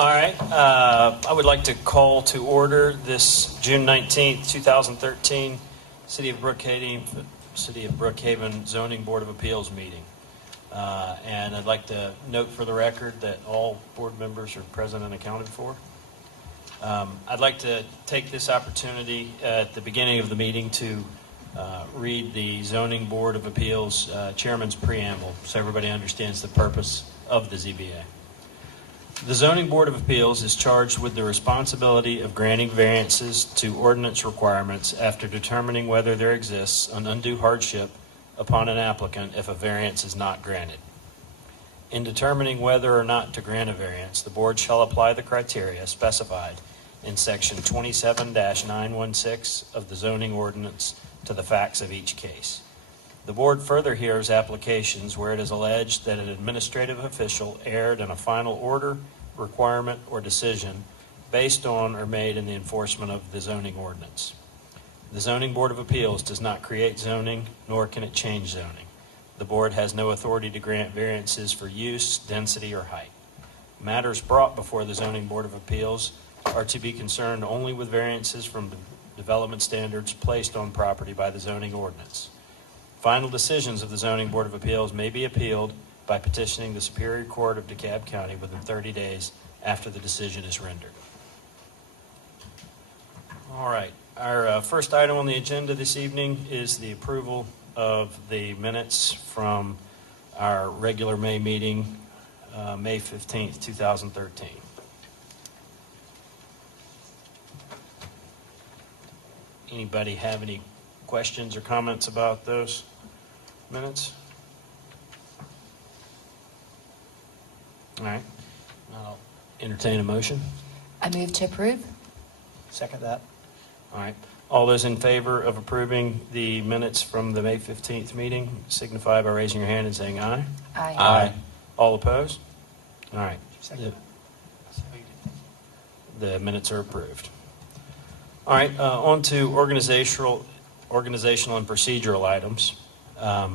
All right. I would like to call to order this June 19th, 2013 City of Brookhaven Zoning Board of Appeals meeting. And I'd like to note for the record that all board members are present and accounted for. I'd like to take this opportunity at the beginning of the meeting to read the Zoning Board of Appeals Chairman's Preamble so everybody understands the purpose of the ZBA. The Zoning Board of Appeals is charged with the responsibility of granting variances to ordinance requirements after determining whether there exists an undue hardship upon an applicant if a variance is not granted. In determining whether or not to grant a variance, the board shall apply the criteria specified in section 27-916 of the zoning ordinance to the facts of each case. The board further hears applications where it is alleged that an administrative official erred in a final order, requirement, or decision based on or made in the enforcement of the zoning ordinance. The Zoning Board of Appeals does not create zoning, nor can it change zoning. The board has no authority to grant variances for use, density, or height. Matters brought before the Zoning Board of Appeals are to be concerned only with variances from the development standards placed on property by the zoning ordinance. Final decisions of the Zoning Board of Appeals may be appealed by petitioning the Superior Court of DeKalb County within 30 days after the decision is rendered. All right. Our first item on the agenda this evening is the approval of the minutes from our regular May meeting, May 15th, 2013. Anybody have any questions or comments about those minutes? All right. I'll entertain a motion. I move to approve. Second that. All right. All those in favor of approving the minutes from the May 15th meeting signify by raising your hand and saying aye. Aye. Aye. All opposed? All right. Second. The minutes are approved. All right. On to organizational and procedural items. I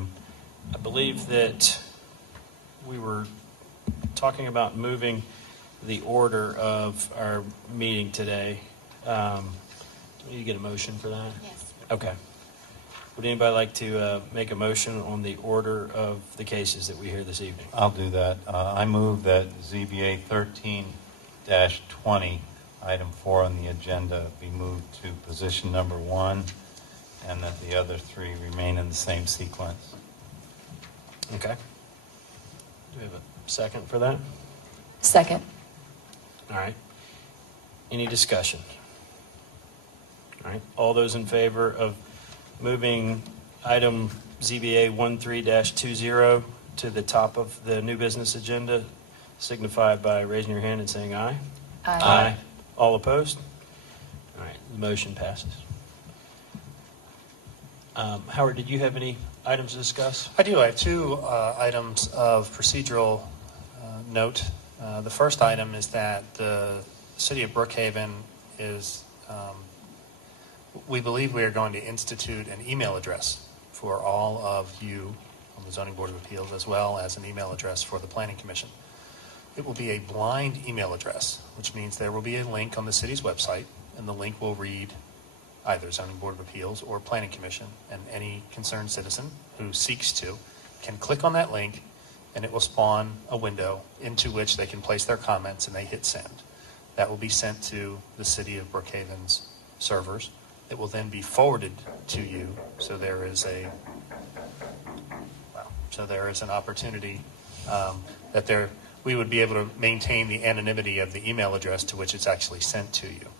believe that we were talking about moving the order of our meeting today. You get a motion for that? Yes. Okay. Would anybody like to make a motion on the order of the cases that we hear this evening? I'll do that. I move that ZBA 13-20, item 4 on the agenda, be moved to position number 1, and that the other 3 remain in the same sequence. Okay. Do we have a second for that? Second. All right. Any discussion? All right. All those in favor of moving item ZBA 13-20 to the top of the new business agenda signify by raising your hand and saying aye. Aye. Aye. All opposed? All right. The motion passes. Howard, did you have any items to discuss? I do. I have 2 items of procedural note. The first item is that the City of Brookhaven is, we believe we are going to institute an email address for all of you on the Zoning Board of Appeals, as well as an email address for the Planning Commission. It will be a blind email address, which means there will be a link on the city's website, and the link will read either Zoning Board of Appeals or Planning Commission, and any concerned citizen who seeks to can click on that link, and it will spawn a window into which they can place their comments, and they hit send. That will be sent to the City of Brookhaven's servers. It will then be forwarded to you, so there is an opportunity that we would be able to maintain the anonymity of the email address to which it's actually sent to you.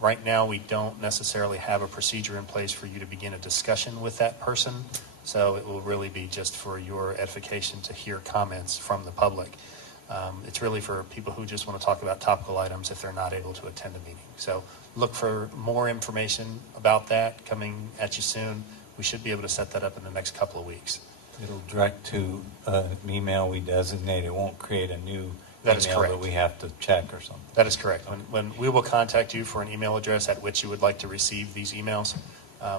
Right now, we don't necessarily have a procedure in place for you to begin a discussion with that person, so it will really be just for your edification to hear comments from the public. It's really for people who just want to talk about topical items if they're not able to attend a meeting. So look for more information about that coming at you soon. We should be able to set that up in the next couple of weeks. It'll direct to an email we designate. It won't create a new That is email correct. that we have to check or something. That is correct. When we will contact you for an email address at which you would like to receive these emails,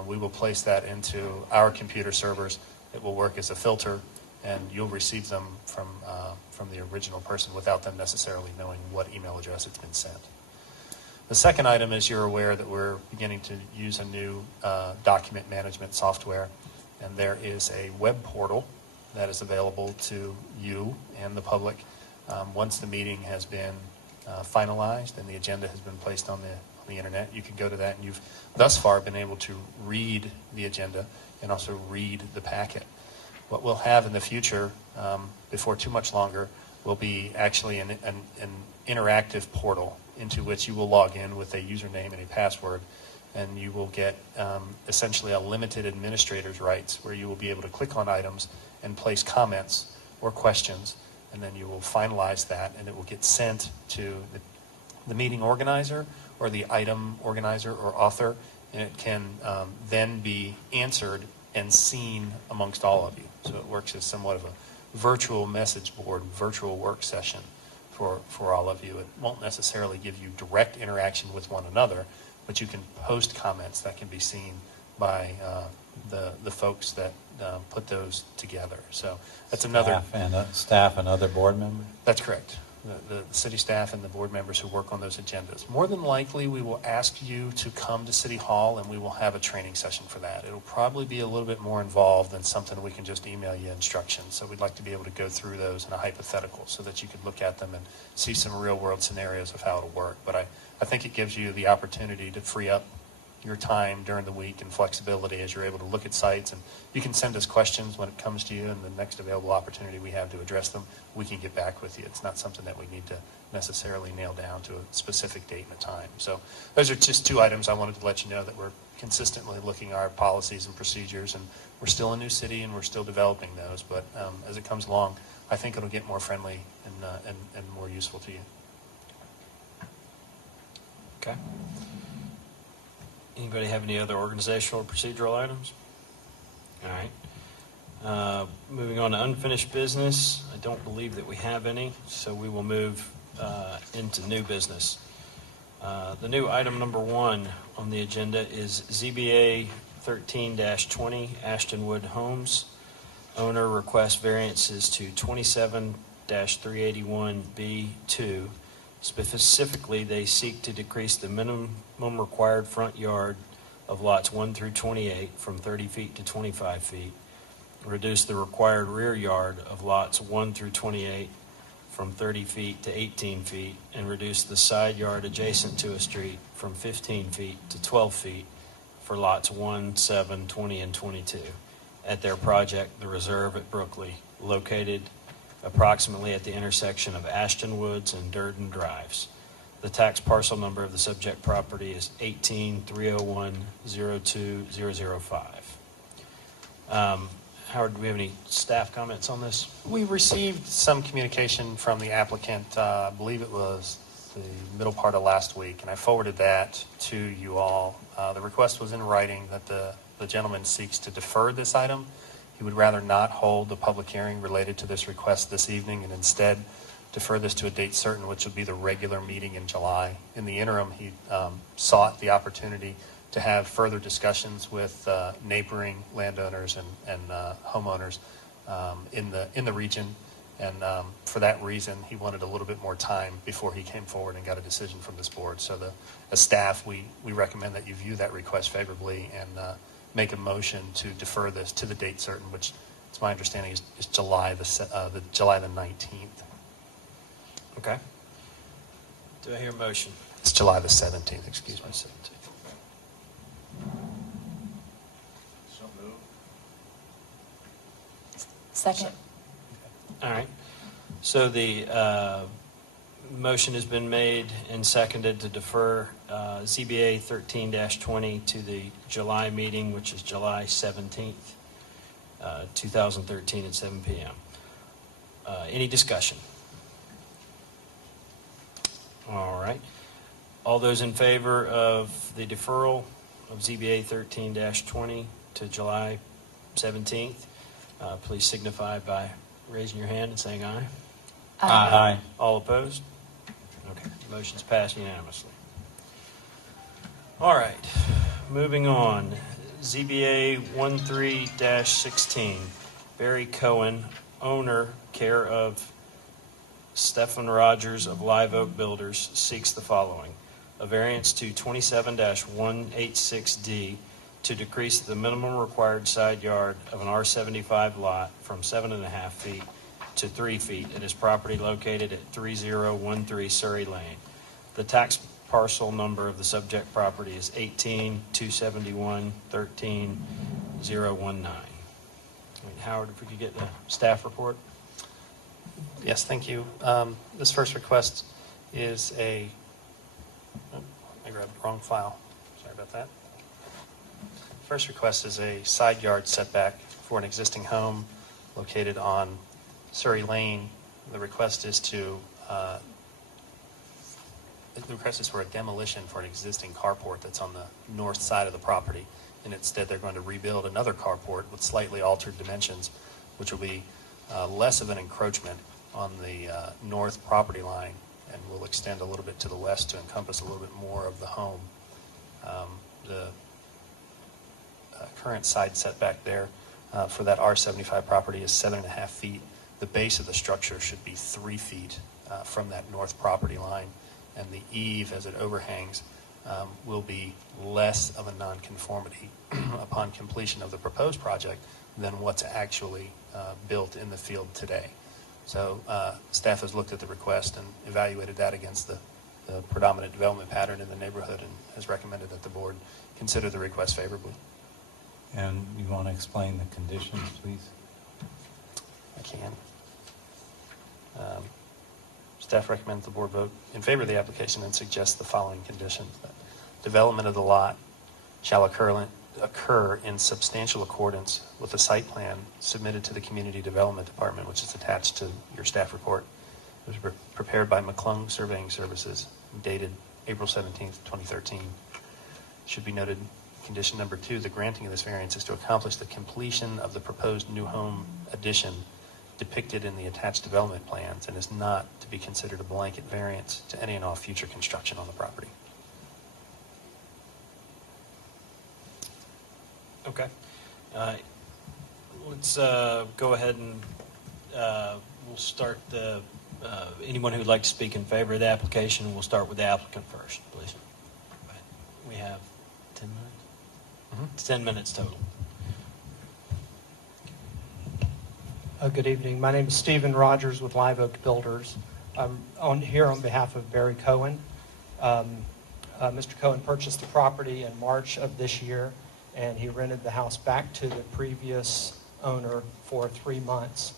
we will place that into our computer servers. It will work as a filter, and you'll receive them from the original person without them necessarily knowing what email address it's been sent. The second item is you're aware that we're beginning to use a new document management software, and there is a web portal that is available to you and the public once the meeting has been finalized and the agenda has been placed on the internet. You can go to that, and you've thus far been able to read the agenda and also read the packet. What we'll have in the future, before too much longer, will be actually an interactive portal into which you will log in with a username and a password, and you will get essentially a limited administrator's rights where you will be able to click on items and place comments or questions, and then you will finalize that, and it will get sent to the meeting organizer or the item organizer or author, and it can then be answered and seen amongst all of you. So it works as somewhat of a virtual message board, virtual work session for all of you. It won't necessarily give you direct interaction with one another, but you can post comments that can be seen by the folks that put those together. So that's another... Staff and other board members? That's correct. The city staff and the board members who work on those agendas. More than likely, we will ask you to come to City Hall, and we will have a training session for that. It'll probably be a little bit more involved than something we can just email you instructions. So we'd like to be able to go through those in a hypothetical so that you could look at them and see some real-world scenarios of how it'll work. But I think it gives you the opportunity to free up your time during the week and flexibility as you're able to look at sites, and you can send us questions when it comes to you, and the next available opportunity we have to address them, we can get back with you. It's not something that we need to necessarily nail down to a specific date and a time. So those are just two items I wanted to let you know that we're consistently looking at our policies and procedures, and we're still a new city and we're still developing those, but as it comes along, I think it'll get more friendly and more useful to you. Okay. Anybody have any other organizational or procedural items? All right. Moving on to unfinished business. I don't believe that we have any, so we will move into new business. The new item number 1 on the agenda is ZBA 13-20 Ashtonwood Homes. Owner requests variances to 27-381B2. Specifically, they seek to decrease the minimum required front yard of lots 1 through 28 from 30 feet to 25 feet, reduce the required rear yard of lots 1 through 28 from 30 feet to 18 feet, and reduce the side yard adjacent to a street from 15 feet to 12 feet for lots 1, 7, 20, and 22 at their project, The Reserve at Brookley, located approximately at the intersection of Ashton Woods and Durden Drives. The tax parcel number of the subject property is 18-301-02005. Howard, do we have any staff comments on this? We received some communication from the applicant, I believe it was the middle part of last week, and I forwarded that to you all. The request was in writing that the gentleman seeks to defer this item. He would rather not hold the public hearing related to this request this evening and instead defer this to a date certain, which would be the regular meeting in July. In the interim, he sought the opportunity to have further discussions with neighboring landowners and homeowners in the region. And for that reason, he wanted a little bit more time before he came forward and got a decision from this board. So as staff, we recommend that you view that request favorably and make a motion to defer this to the date certain, which it's my understanding is July the 19th. Okay. Do I hear a motion? It's July the 17th, excuse me. 17th. So moved. Second. All right. So the motion has been made and seconded to defer ZBA 13-20 to the July meeting, which is July 17th, 2013 at 7 p.m. Any discussion? All right. All those in favor of the deferral of ZBA 13-20 to July 17th, please signify by raising your hand and saying aye. Aye. All opposed? Okay, motion's passed unanimously. All right, moving on. ZBA 13-16, Barry Cohen, owner, care of Stephen Rogers of Live Oak Builders, seeks the following: a variance to 27-186D to decrease the minimum required side yard of an R75 lot from 7.5 feet to 3 feet at his property located at 3013 Surrey Lane. The tax parcel number of the subject property is 18-271-13-019. Howard, if we could get the staff report. Yes, thank you. This first request is I grabbed the wrong file. Sorry about that. First request is a side yard setback for an existing home located on Surrey Lane. The request is for a demolition for an existing carport that's on the north side of the property. And instead, they're going to rebuild another carport with slightly altered dimensions, which will be less of an encroachment on the north property line and will extend a little bit to the west to encompass a little bit more of the home. The current side setback there for that R75 property is 7.5 feet. The base of the structure should be 3 feet from that north property line, and the eave as it overhangs will be less of a nonconformity upon completion of the proposed project than what's actually built in the field today. So staff has looked at the request and evaluated that against the predominant development pattern in the neighborhood and has recommended that the board consider the request favorably. And you want to explain the conditions, please? I can. Staff recommends the board vote in favor of the application and suggests the following conditions. That development of the lot shall occur in substantial accordance with the site plan submitted to the Community Development Department, which is attached to your staff report. It was prepared by McClung Surveying Services, dated April 17th, 2013. Should be noted, condition number 2, the granting of this variance is to accomplish the completion of the proposed new home addition depicted in the attached development plans and is not to be considered a blanket variance to any and all future construction on the property. Okay. Let's go ahead and we'll start anyone who would like to speak in favor of the application, we'll start with the applicant first, please. We have 10 minutes? Mm-hmm. 10 minutes total. Good evening. My name is Stephen Rogers with Live Oak Builders. I'm here on behalf of Barry Cohen. Mr. Cohen purchased the property in March of this year, and he rented the house back to the previous owner for 3 months.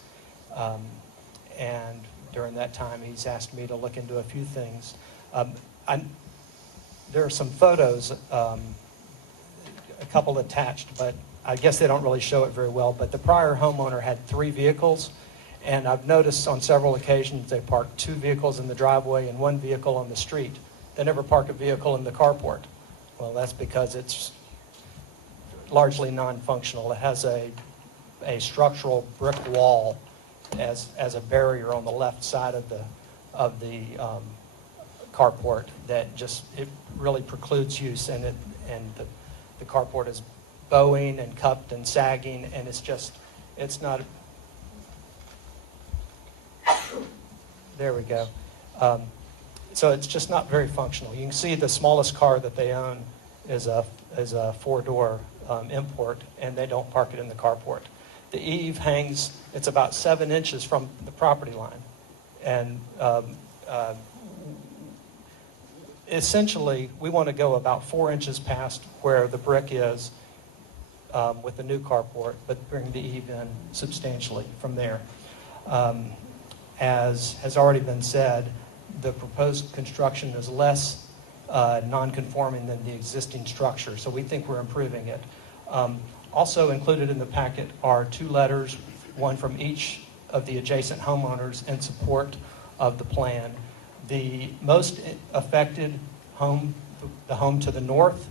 And during that time, he's asked me to look into a few things. There are some photos, a couple attached, but I guess they don't really show it very well, but the prior homeowner had 3 vehicles, and I've noticed on several occasions they parked 2 vehicles in the driveway and 1 vehicle on the street. They never park a vehicle in the carport. Well, that's because it's largely non-functional. It has a structural brick wall as a barrier on the left side of the carport that just, it really precludes use, and the carport is bowing and cupped and sagging, and it's not, there we go. So it's just not very functional. You can see the smallest car that they own is a 4-door import, and they don't park it in the carport. The eave hangs, it's about 7 inches from the property line. And essentially, we want to go about 4 inches past where the brick is with the new carport, but bring the eave in substantially from there. As has already been said, the proposed construction is less non-conforming than the existing structure, so we think we're improving it. Also included in the packet are 2 letters, one from each of the adjacent homeowners in support of the plan. The most affected home, the home to the north,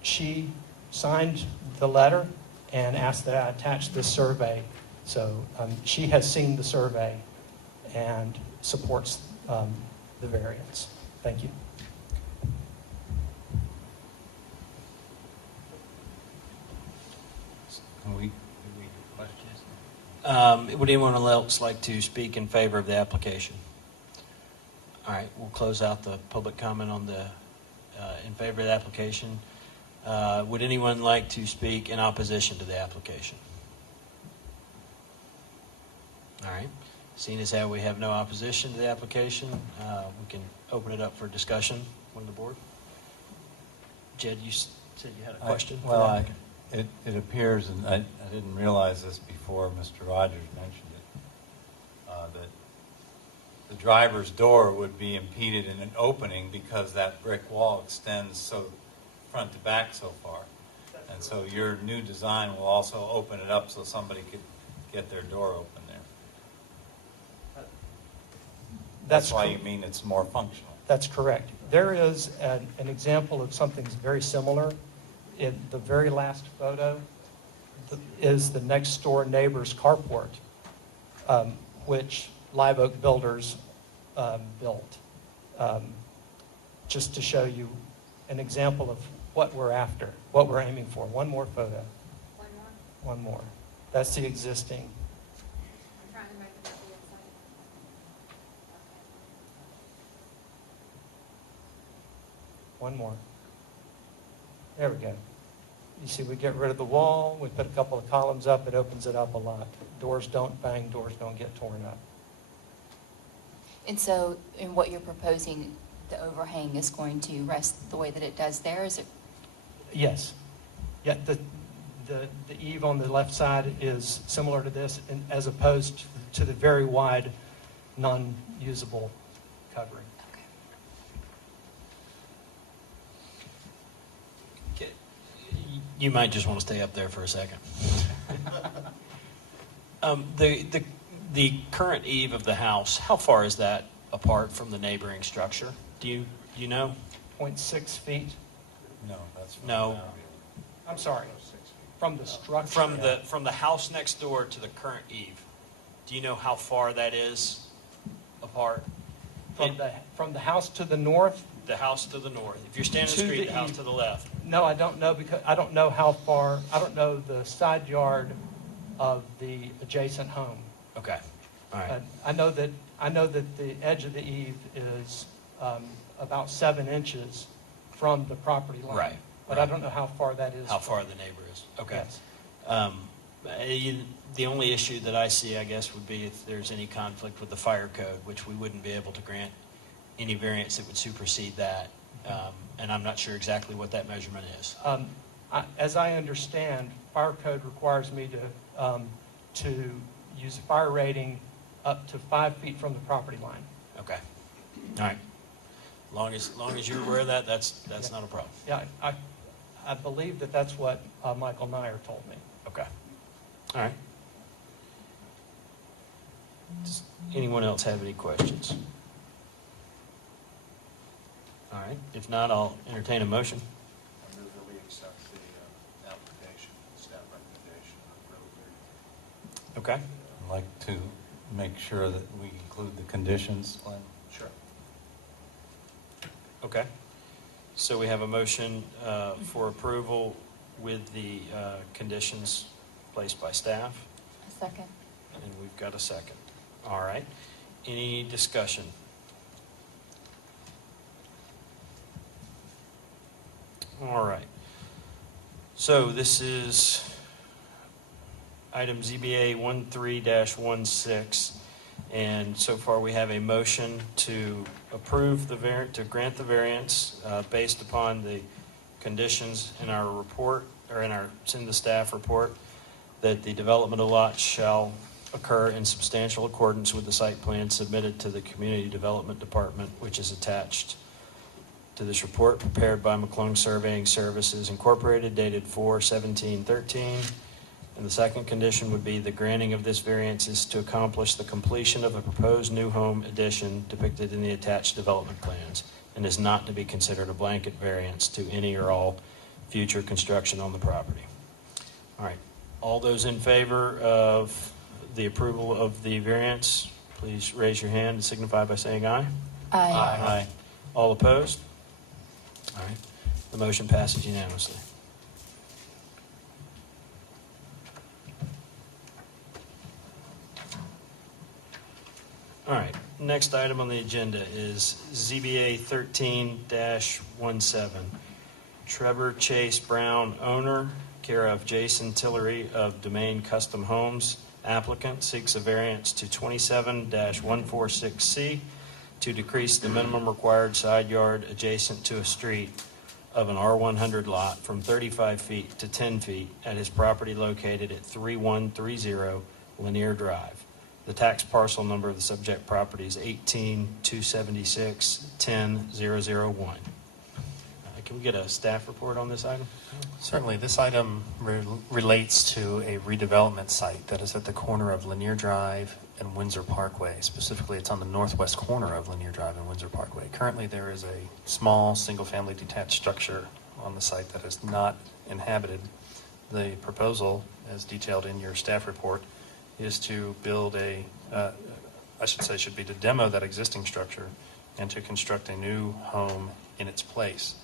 she signed the letter and asked that I attach this survey. So she has seen the survey and supports the variance. Thank you. Can we questions? Would anyone else like to speak in favor of the application? All right, we'll close out the public comment on the, in favor of the application. Would anyone like to speak in opposition to the application? All right, seeing as how we have no opposition to the application, we can open it up for discussion from the board. Jed, you said you had a question? for the Well, applicant. it appears, and I didn't realize this before Mr. Rogers mentioned it, that the driver's door would be impeded in an opening because that brick wall extends so front to back so far. And so your new design will also open it up so somebody could get their door open there. That's why you mean it's more functional. That's correct. There is an example of something very similar. In the very last photo is the next door neighbor's carport, which Live Oak Builders built. Just to show you an example of what we're after, what we're aiming for. One more photo. One more? One more. That's the existing. I'm trying to make it up the inside. One more. There we go. You see, we get rid of the wall, we put a couple of columns up, it opens it up a lot. Doors don't bang, doors don't get torn up. And so, in what you're proposing, the overhang is going to rest the way that it does there? Is it? Yes. Yeah, the eave on the left side is similar to this, as opposed to the very wide, non-usable covering. Okay. You might just want to stay up there for a second. The current eave of the house, how far is that apart from the neighboring structure? Do you know? 0.6 feet. No, that's from No. down. I'm sorry, from the structure. From the house next door to the current eave, do you know how far that is apart? From the house to the north? The house to the north. If you're standing in To the street, the the house eave. to the left. No, I don't know, because I don't know how far, I don't know the side yard of the adjacent home. Okay. All right. But I know that the edge of the eave is about 7 inches from the property line. Right, But right. I don't know how far that is. How far the neighbor is. Okay. Yes. The only issue that I see, I guess, would be if there's any conflict with the fire code, which we wouldn't be able to grant any variance that would supersede that. And I'm not sure exactly what that measurement is. As I understand, fire code requires me to use a fire rating up to 5 feet from the property line. Okay. All right. Long as you're aware of that, that's not a problem. Yeah, I believe that that's what Michael Nyer told me. Okay. All right. Does anyone else have any questions? All right. If not, I'll entertain a motion. I move that we accept the application, staff recommendation on Brookhaven. Okay. I'd like to make sure that we include the conditions, Glenn. Sure. Okay. So we have a motion for approval with the conditions placed by staff, A second. and we've got a second. All right. Any discussion? All right. So this is item ZBA 13-16, and so far we have a motion to approve to grant the variance based upon the conditions in our report, or it's in the staff report, that the development of lots shall occur in substantial accordance with the site plan submitted to the Community Development Department, which is attached to this report prepared by McClung Surveying Services Incorporated, dated 4/17/13. And the second condition would be the granting of this variance is to accomplish the completion of a proposed new home addition depicted in the attached development plans, and is not to be considered a blanket variance to any or all future construction on the property. All right. All those in favor of the approval of the variance, please raise your hand and signify by saying aye. Aye. Aye. All opposed? All right. The motion passes unanimously. All right, next item on the agenda is ZBA 13-17. Trevor Chase Brown, owner, care of Jason Tillery of Domain Custom Homes, applicant, seeks a variance to 27-146C to decrease the minimum required side yard adjacent to a street of an R100 lot from 35 feet to 10 feet at his property located at 3130 Lanier Drive. The tax parcel number of the subject property is 18-276-10-001. Can we get a staff report on this item? Certainly, this item relates to a redevelopment site that is at the corner of Lanier Drive and Windsor Parkway. Specifically, it's on the northwest corner of Lanier Drive and Windsor Parkway. Currently, there is a small single-family detached structure on the site that is not inhabited. The proposal, as detailed in your staff report, is to build should be to demo that existing structure and to construct a new home in its place.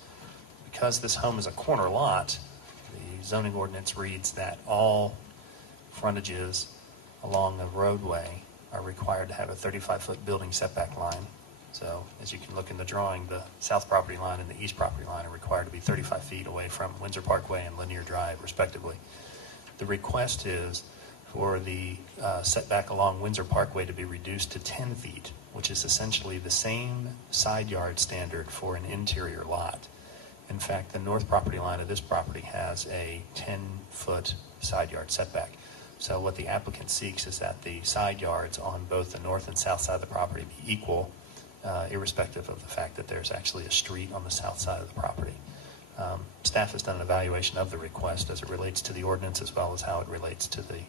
Because this home is a corner lot, the zoning ordinance reads that all frontages along the roadway are required to have a 35-foot building setback line. So as you can look in the drawing, the south property line and the east property line are required to be 35 feet away from Windsor Parkway and Lanier Drive, respectively. The request is for the setback along Windsor Parkway to be reduced to 10 feet, which is essentially the same side yard standard for an interior lot. In fact, the north property line of this property has a 10-foot side yard setback. So what the applicant seeks is that the side yards on both the north and south side of the property be equal, irrespective of the fact that there's actually a street on the south side of the property. Staff has done an evaluation of the request as it relates to the ordinance as well as how it relates to the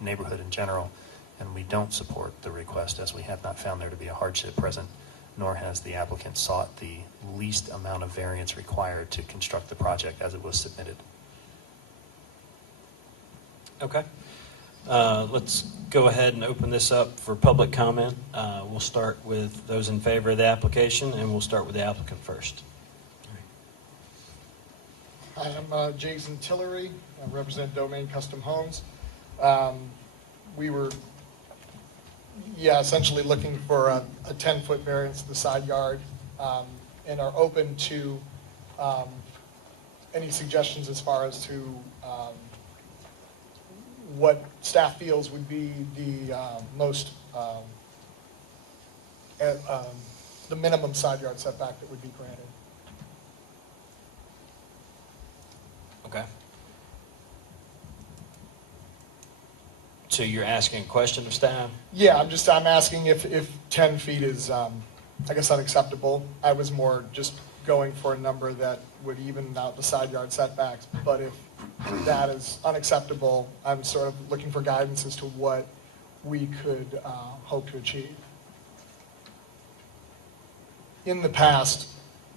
neighborhood in general, and we don't support the request as we have not found there to be a hardship present, nor has the applicant sought the least amount of variance required to construct the project as it was submitted. Okay. Let's go ahead and open this up for public comment. We'll start with those in favor of the application, and we'll start with the applicant first. Hi, I'm Jason Tillery. I represent Domain Custom Homes. We were, essentially looking for a 10-foot variance to the side yard, and are open to any suggestions as far as to what staff feels would be the most, the minimum side yard setback that would be granted. Okay. So you're asking a question of staff? Yeah, I'm asking if 10 feet is, I guess, unacceptable. I was more just going for a number that would even out the side yard setbacks, but if that is unacceptable, I'm sort of looking for guidance as to what we could hope to achieve. In the past,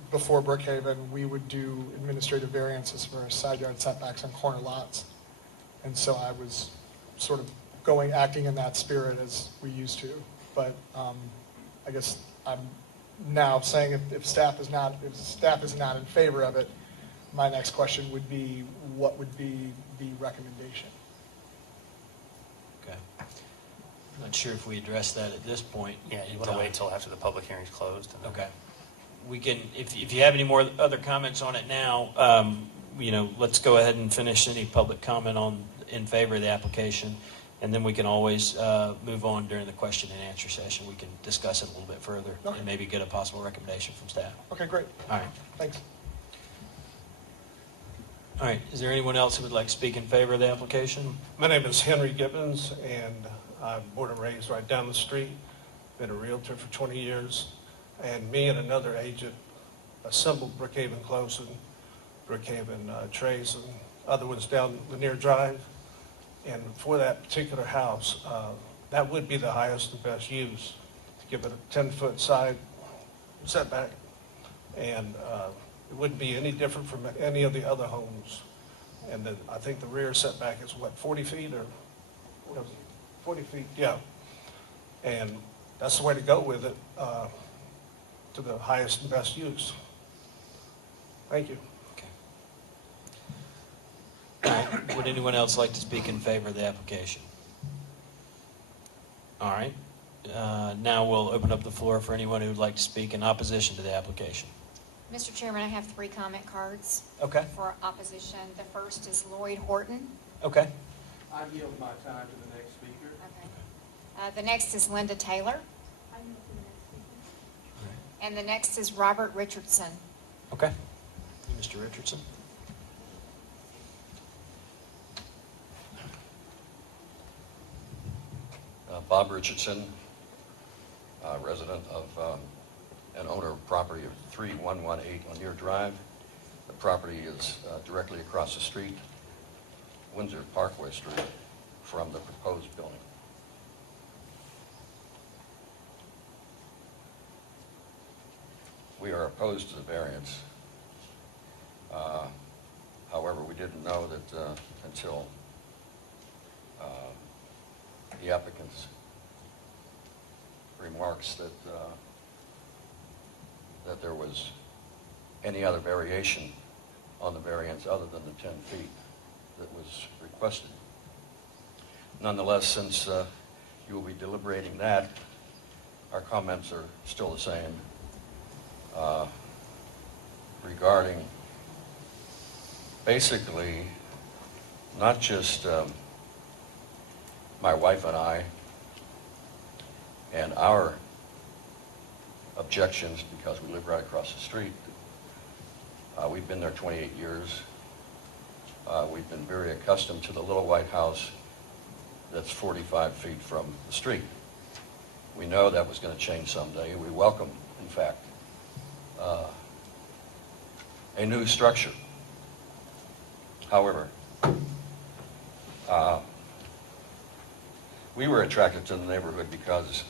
before Brookhaven, we would do administrative variances for side yard setbacks on corner lots. And so I was sort of acting in that spirit as we used to. But I guess I'm now saying if staff is not in favor of it, my next question would be, what would be the recommendation? Okay. I'm not sure if we address that at this point. Yeah, you want to wait until after the public hearing is closed. And then... Okay. We can, if you have any more other comments on it now, let's go ahead and finish any public comment in favor of the application, and then we can always move on during the question and answer session. We can discuss it a little bit further and maybe get a possible recommendation from staff. Okay, great. All right. Thanks. All right. Is there anyone else who would like to speak in favor of the application? My name is Henry Gibbons, and I'm born and raised right down the street. Been a realtor for 20 years. And me and another agent assembled Brookhaven Close and Brookhaven Trace and other ones down Lanier Drive. And for that particular house, that would be the highest and best use, to give it a 10-foot side setback. And it wouldn't be any different from any of the other homes. And then I think the rear setback is what, 40 feet or 40 feet? Yeah. And that's the way to go with it. To the highest and best use. Thank you. Okay. All right. Would anyone else like to speak in favor of the application? All right. Now we'll open up the floor for anyone who would like to speak in opposition to the application. Mr. Chairman, I have 3 comment cards Okay, for opposition. The first is Lloyd Horton. okay. I yield my time to the next speaker. Okay. The next is Linda Taylor. And the next is Robert Richardson. Okay. Mr. Richardson? Bob Richardson, resident of and owner of property of 3118 Lanier Drive. The property is directly across the street, Windsor Parkway Street, from the proposed building. We are opposed to the variance. However, we didn't know that until the applicant's remarks that that there was any other variation on the variance other than the 10 feet that was requested. Nonetheless, since you will be deliberating that, our comments are still the same regarding basically not just my wife and I and our objections because we live right across the street. We've been there 28 years. We've been very accustomed to the little white house that's 45 feet from the street. We know that was going to change someday. We welcome, in fact, a new structure. However, we were attracted to the neighborhood because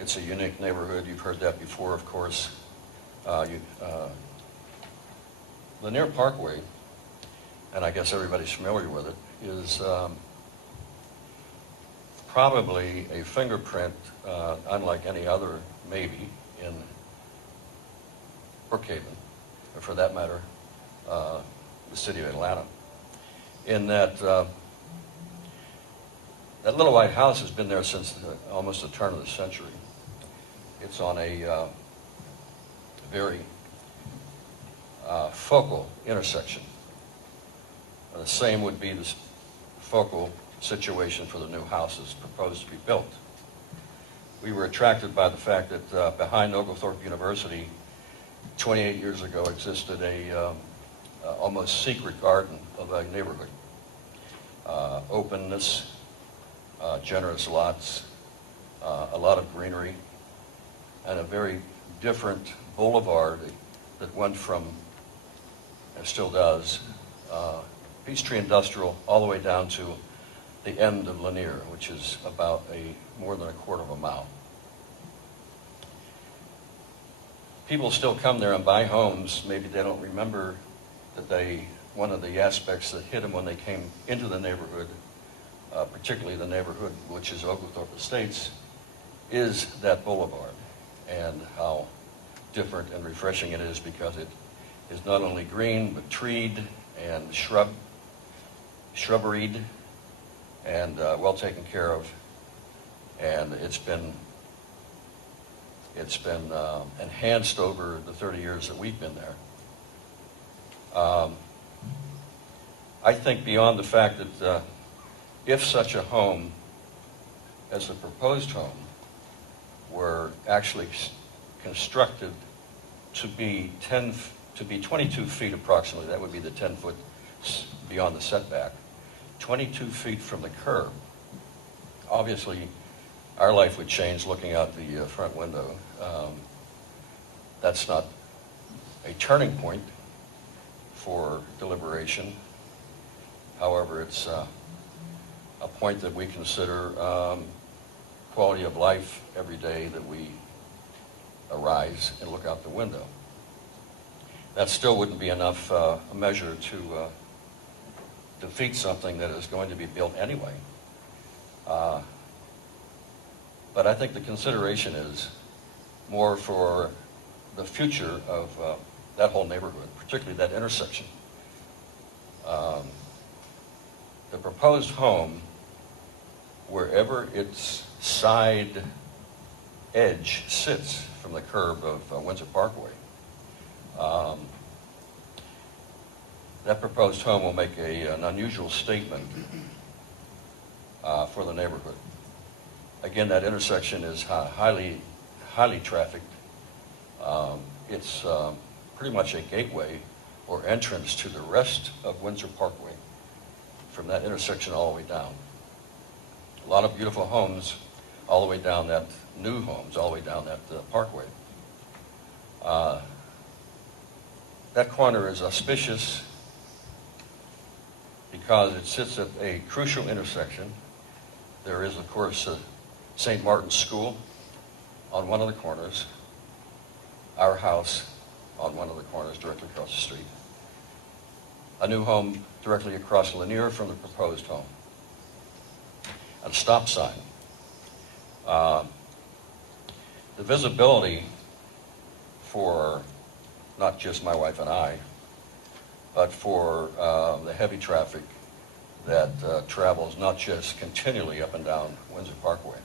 it's a unique neighborhood. You've heard that before, of course. Lanier Parkway, and I guess everybody's familiar with it, is probably a fingerprint, unlike any other, maybe, in Brookhaven, or for that matter, the city of Atlanta, in that that little white house has been there since almost the turn of the century. It's on a very focal intersection. The same would be the focal situation for the new houses proposed to be built. We were attracted by the fact that behind Oglethorpe University, 28 years ago, existed a almost secret garden of a neighborhood. Openness, generous lots, a lot of greenery, and a very different boulevard that went from, and still does, Peachtree Industrial all the way down to the end of Lanier, which is about more than a quarter of a mile. People still come there and buy homes. Maybe they don't remember that one of the aspects that hit them when they came into the neighborhood, particularly the neighborhood which is Oglethorpe Estates, is that boulevard and how different and refreshing it is because it is not only green but treed and shrubberied and well taken care of, and it's been enhanced over the 30 years that we've been there. I think beyond the fact that if such a home as the proposed home were actually constructed to be 22 feet approximately, that would be the 10 foot beyond the setback, 22 feet from the curb, obviously our life would change looking out the front window. That's not a turning point for deliberation. However, it's a point that we consider quality of life every day that we arise and look out the window. That still wouldn't be enough a measure to defeat something that is going to be built anyway. But I think the consideration is more for the future of that whole neighborhood, particularly that intersection. The proposed home wherever its side edge sits from the curb of Windsor Parkway. That proposed home will make an unusual statement for the neighborhood. Again, that intersection is highly trafficked. It's pretty much a gateway or entrance to the rest of Windsor Parkway from that intersection all the way down. A lot of beautiful homes all the way down that, new homes all the way down that parkway. That corner is auspicious because it sits at a crucial intersection. There is, of course, St. Martin's School on one of the corners, our house on one of the corners directly across the street, a new home directly across Lanier from the proposed home, a stop sign. The visibility for not just my wife and I, but for the heavy traffic that travels not just continually up and down Windsor Parkway,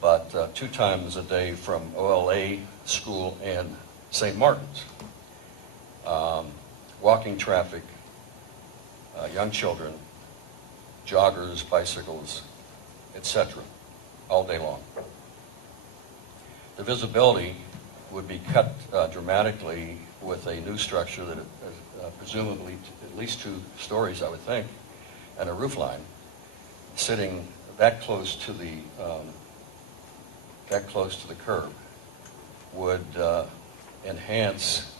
but 2 times a day from OLA School and St. Martin's. Walking traffic, young children, joggers, bicycles, etc., all day long. The visibility would be cut dramatically with a new structure that is presumably at least 2 stories, I would think, and a roof line sitting that close to the curb would enhance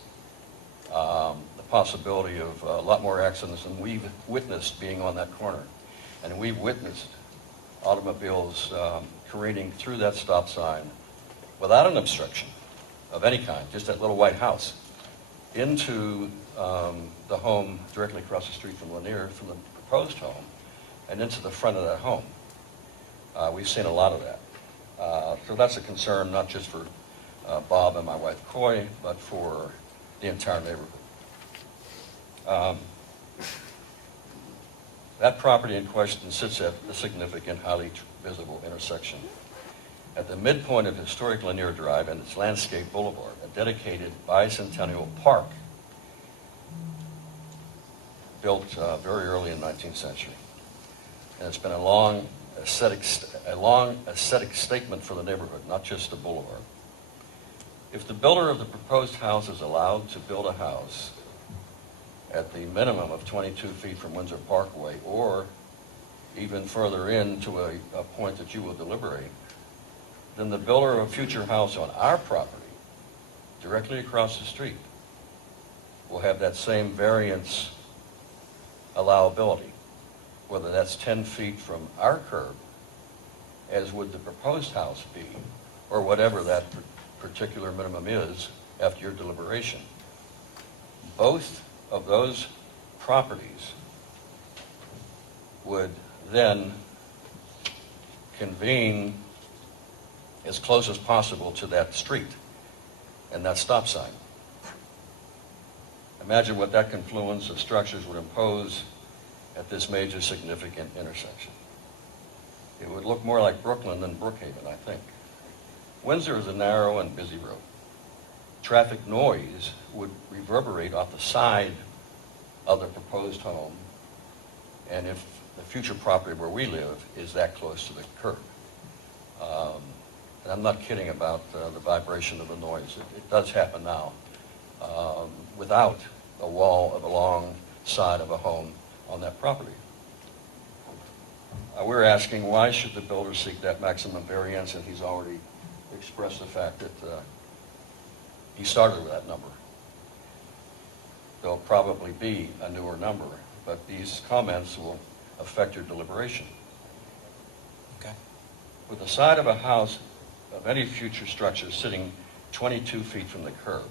the possibility of a lot more accidents than we've witnessed being on that corner. And we've witnessed automobiles careening through that stop sign without an obstruction of any kind, just that little white house, into the home directly across the street from Lanier, from the proposed home, and into the front of that home. We've seen a lot of that. So that's a concern not just for Bob and my wife Coy, but for the entire neighborhood. That property in question sits at a significant, highly visible intersection. At the midpoint of historic Lanier Drive and its landscape boulevard, a dedicated bicentennial park built very early in the 19th century. And it's been a long aesthetic statement for the neighborhood, not just the boulevard. If the builder of the proposed house is allowed to build a house at the minimum of 22 feet from Windsor Parkway, or even further in to a point that you will deliberate, then the builder of a future house on our property, directly across the street, will have that same variance allowability, whether that's 10 feet from our curb, as would the proposed house be, or whatever that particular minimum is after your deliberation. Both of those properties would then convene as close as possible to that street and that stop sign. Imagine what that confluence of structures would impose at this major significant intersection. It would look more like Brooklyn than Brookhaven, I think. Windsor is a narrow and busy road. Traffic noise would reverberate off the side of the proposed home, and if the future property where we live is that close to the curb. And I'm not kidding about the vibration of the noise. It does happen now without a wall of a long side of a home on that property. We're asking, why should the builder seek that maximum variance? And he's already expressed the fact that he started with that number. There'll probably be a newer number, but these comments will affect your deliberation. Okay. With the side of a house of any future structure sitting 22 feet from the curb,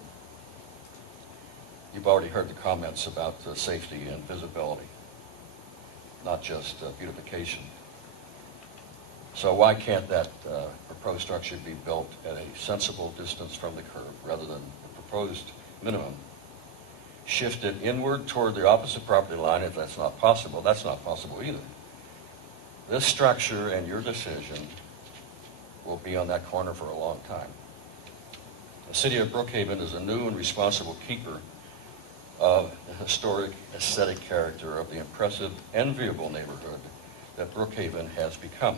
you've already heard the comments about safety and visibility, not just beautification. So why can't that proposed structure be built at a sensible distance from the curb rather than the proposed minimum? Shifted inward toward the opposite property line if that's not possible. That's not possible either. this structure and your decision will be on that corner for a long time. The city of Brookhaven is a new and responsible keeper of the historic aesthetic character of the impressive, enviable neighborhood that Brookhaven has become.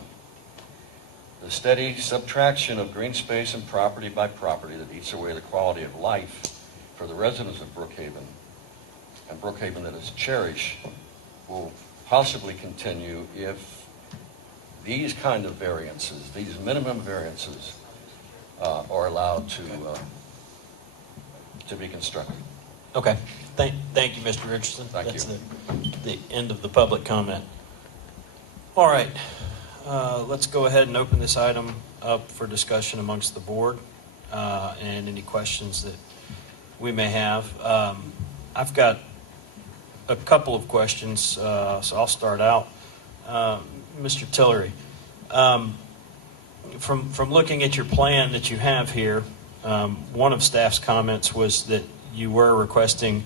The steady subtraction of green space and property by property that eats away the quality of life for the residents of Brookhaven, and Brookhaven that is cherished, will possibly continue if these kind of variances, these minimum variances, are allowed to be constructed. Okay. Thank you, Mr. Richardson. Thank That's you. the end of the public comment. All right. Let's go ahead and open this item up for discussion amongst the board and any questions that we may have. I've got a couple of questions, so I'll start out. Mr. Tillery, from looking at your plan that you have here, one of staff's comments was that you were requesting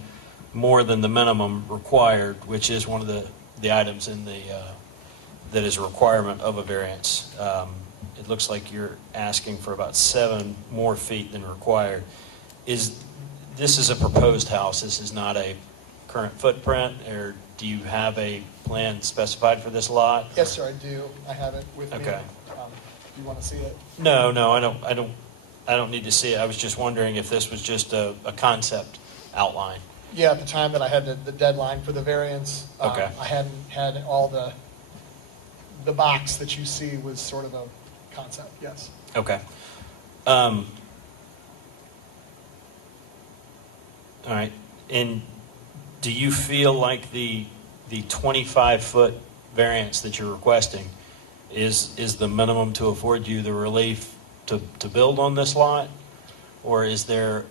more than the minimum required, which is one of the items in the that is a requirement of a variance. It looks like you're asking for about 7 more feet than required. This is a proposed house. This is not a current footprint, or do you have a plan specified for this lot? Yes, sir, I do. I have it with me. Okay. You want to see it? No, I don't need to see it. I was just wondering if this was just a concept outline. Yeah, at the time that I had the deadline for the variance, Okay. I hadn't had all the box that you see was sort of a concept, yes. Okay. All right. And do you feel like the 25-foot variance that you're requesting is the minimum to afford you the relief to build on this lot? Or is there...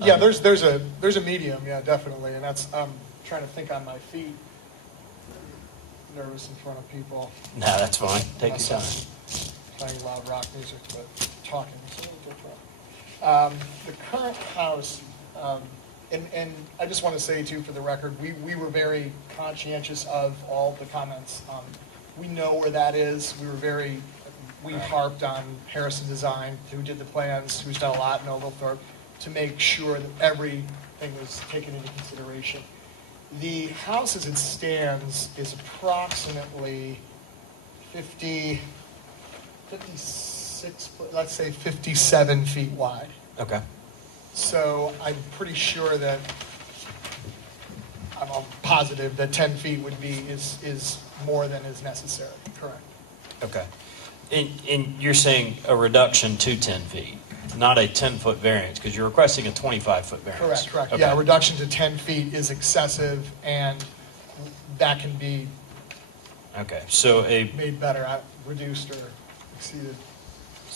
Yeah, there's a medium, yeah, definitely, and that's, I'm trying to think on my feet. Nervous in front of people. No, that's fine. Take your time. Playing loud rock music, but talking is a little different. The current house, and I just want to say too, for the record, we were very conscientious of all the comments. We know where that is. We harped on Harrison Design, who did the plans, who's done a lot in Oglethorpe, to make sure that everything was taken into consideration. The house as it stands is approximately 56 foot, let's say 57 feet wide. Okay. So I'm pretty sure that, I'm positive that 10 feet is more than is necessary, correct? Okay. And you're saying a reduction to 10 feet, not a 10-foot variance, because you're requesting a 25-foot variance. Correct. Okay. Yeah, a reduction to 10 feet is excessive, and that can be Okay, so made better, reduced or exceeded.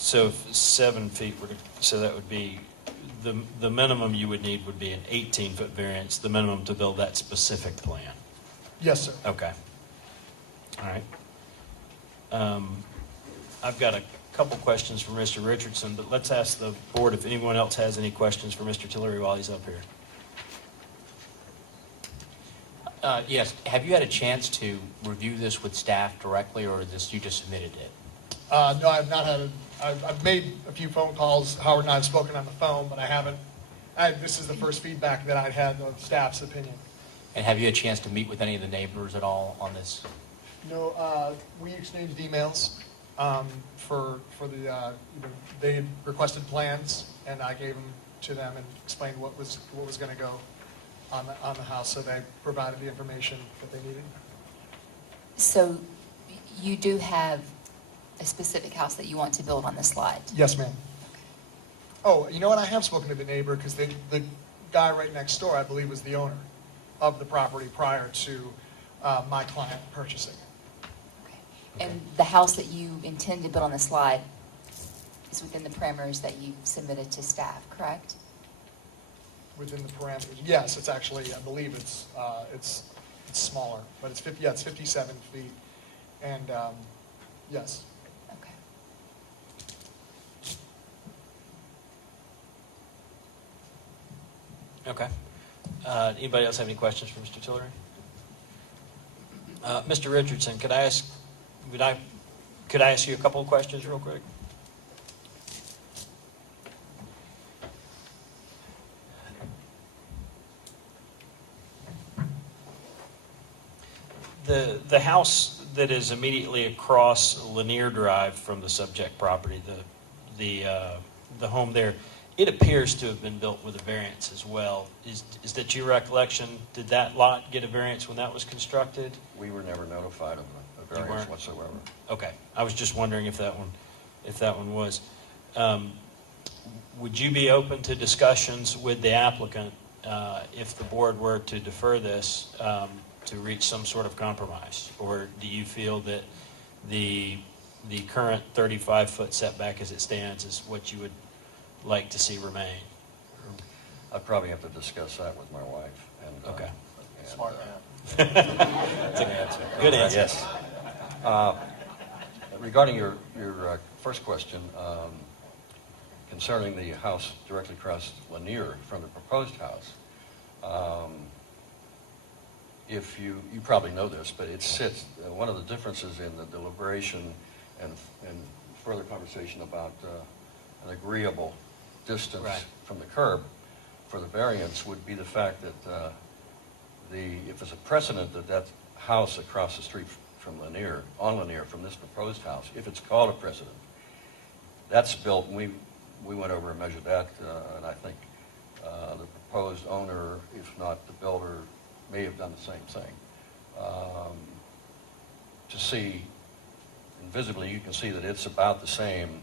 so 7 feet, so that would be, the minimum you would need would be an 18-foot variance, the minimum to build that specific plan. Yes, sir. Okay. All right. I've got a couple questions for Mr. Richardson, but let's ask the board if anyone else has any questions for Mr. Tillery while he's up here. Yes. Have you had a chance to review this with staff directly, or you just submitted it? No, I've not had, I've made a few phone calls. Howard and I have spoken on the phone, but I haven't, this is the first feedback that I've had of staff's opinion. And have you had a chance to meet with any of the neighbors at all on this? No, we exchanged emails for the, they had requested plans, and I gave them to them and explained what was going to go on the house, so they provided the information that they needed. So you do have a specific house that you want to build on this lot? Yes, ma'am. Oh, you know what? I have spoken to the neighbor, because the guy right next door, I believe, was the owner of the property prior to my client purchasing it. Okay. And the house that you intend to build on this lot is within the parameters that you submitted to staff, correct? Within the parameters, yes, it's actually, I believe it's smaller, but it's 57 feet, and yes. Okay. Okay. Anybody else have any questions for Mr. Tillery? Mr. Richardson, could I ask, could I ask you a couple of questions real quick? The house that is immediately across Lanier Drive from the subject property, the home there, it appears to have been built with a variance as well. Is that your recollection? Did that lot get a variance when that was constructed? We were never notified of a You variance weren't? whatsoever. Okay, I was just wondering if that one was. Would you be open to discussions with the applicant if the board were to defer this to reach some sort of compromise? Or do you feel that the current 35-foot setback as it stands is what you would like to see remain? I'd probably have to discuss that with my wife. And, Okay. and, Smart man. Good answer. Yes. Regarding your first question, concerning the house directly across Lanier from the proposed house, if you probably know this, but it sits, one of the differences in the deliberation and further conversation about an agreeable distance Right. from the curb for the variance would be the fact that if it's a precedent that house across the street from Lanier, on Lanier, from this proposed house, if it's called a precedent, that's built, and we went over and measured that, and I think the proposed owner, if not the builder, may have done the same thing. To see, and visibly you can see that it's about the same